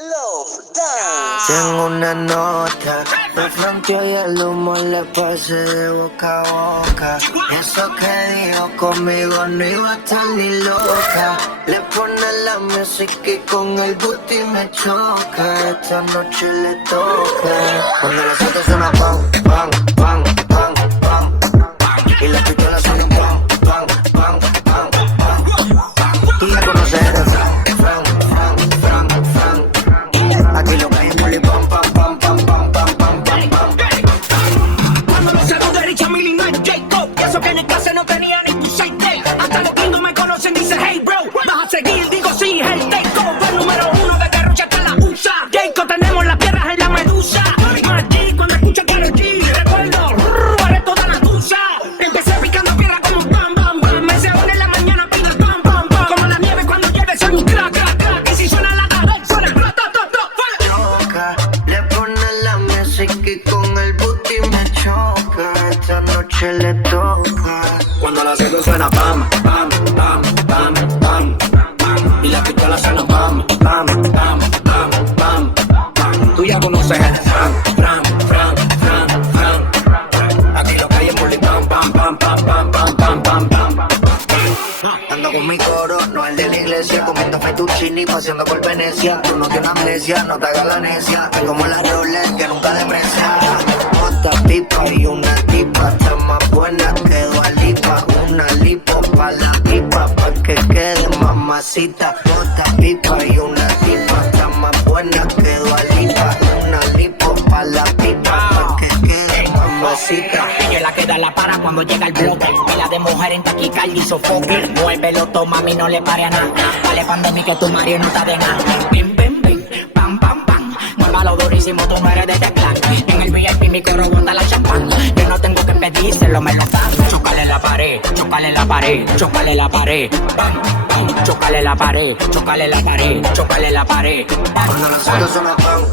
Love Dance. Tengo una nota, me fronteó y el humo le pasé de boca a boca. Eso que dijo conmigo no iba a estar ni loca. Le pone la música y con el booty me choca. Esta noche le toca. Cuando las autos suenan pam, pam, pam, pam, pam, y las pistolas suenan pam, pam, pam, pam, pam. Tú ya conoces el Fran, Fran, Fran, Fran. Aquí lo que hay es puli, pam, pam, pam, pam, pam, pam, pam, pam, pam. Cuando los celos de Richard Mille no es Jacob. Y eso que en el clase no tenía ni tu 6D. Hasta los gringos me conocen, dice hey bro. Vas a seguir, digo sí, el take-off. El número uno de Garrocha que la usa. Jacob, tenemos las piedras en la medusa. Allí cuando escucho Karol G, recuerdo, haré toda la tusa. Empecé picando piedra como un bam, bam, bam. Me se une en la mañana, pido el bam, bam, bam. Como la nieve cuando llueve, soy un crack, crack, crack. Y si suena la cadena, suena ra, ta, ta, ta, fuera. Choca, le pone la música y con el booty me choca. Esta noche le toca. Cuando la cedo suena pam, pam, pam, pam, pam, pam. Y la pistola suena pam, pam, pam, pam, pam, pam. Tú ya conoces el Fran, Fran, Fran, Fran, Fran. Aquí lo que hay es bully, pam, pam, pam, pam, pam, pam, pam, pam, pam. Ando con mi coro, no el de la iglesia. Comiendo fettuccini, paseando por Venecia. Tú no tienes amnesia, no te hagas la necia. Es como la Rolex que nunca deprecia. Otra pipa y una tipa. Está más buena que Dua Lipa. Una lipo pa' la pipa, pa' que quede mamacita. Otra pipa y una tipa. Está más buena que Dua Lipa. Una lipo pa' la pipa, pa' que quede mamacita. Ella la queda la para cuando llega el bloque. Pela de mujer en taquicardia y sofoque. Muévelo, toma, mami, no le pare a nada. Dale pandemia que tu Mario no está de nada. Bim, bim, bim, pam, pam, pam. Muévalo durísimo, tú no eres de teclán. En el VIP mi coro bota la champán. Yo no tengo que pedírselo, me lo dan. Chócale la pared, chócale la pared, chócale la pared. Pam, pam, chócale la pared, chócale la pared, chócale la pared. Cuando las autos suenan pam,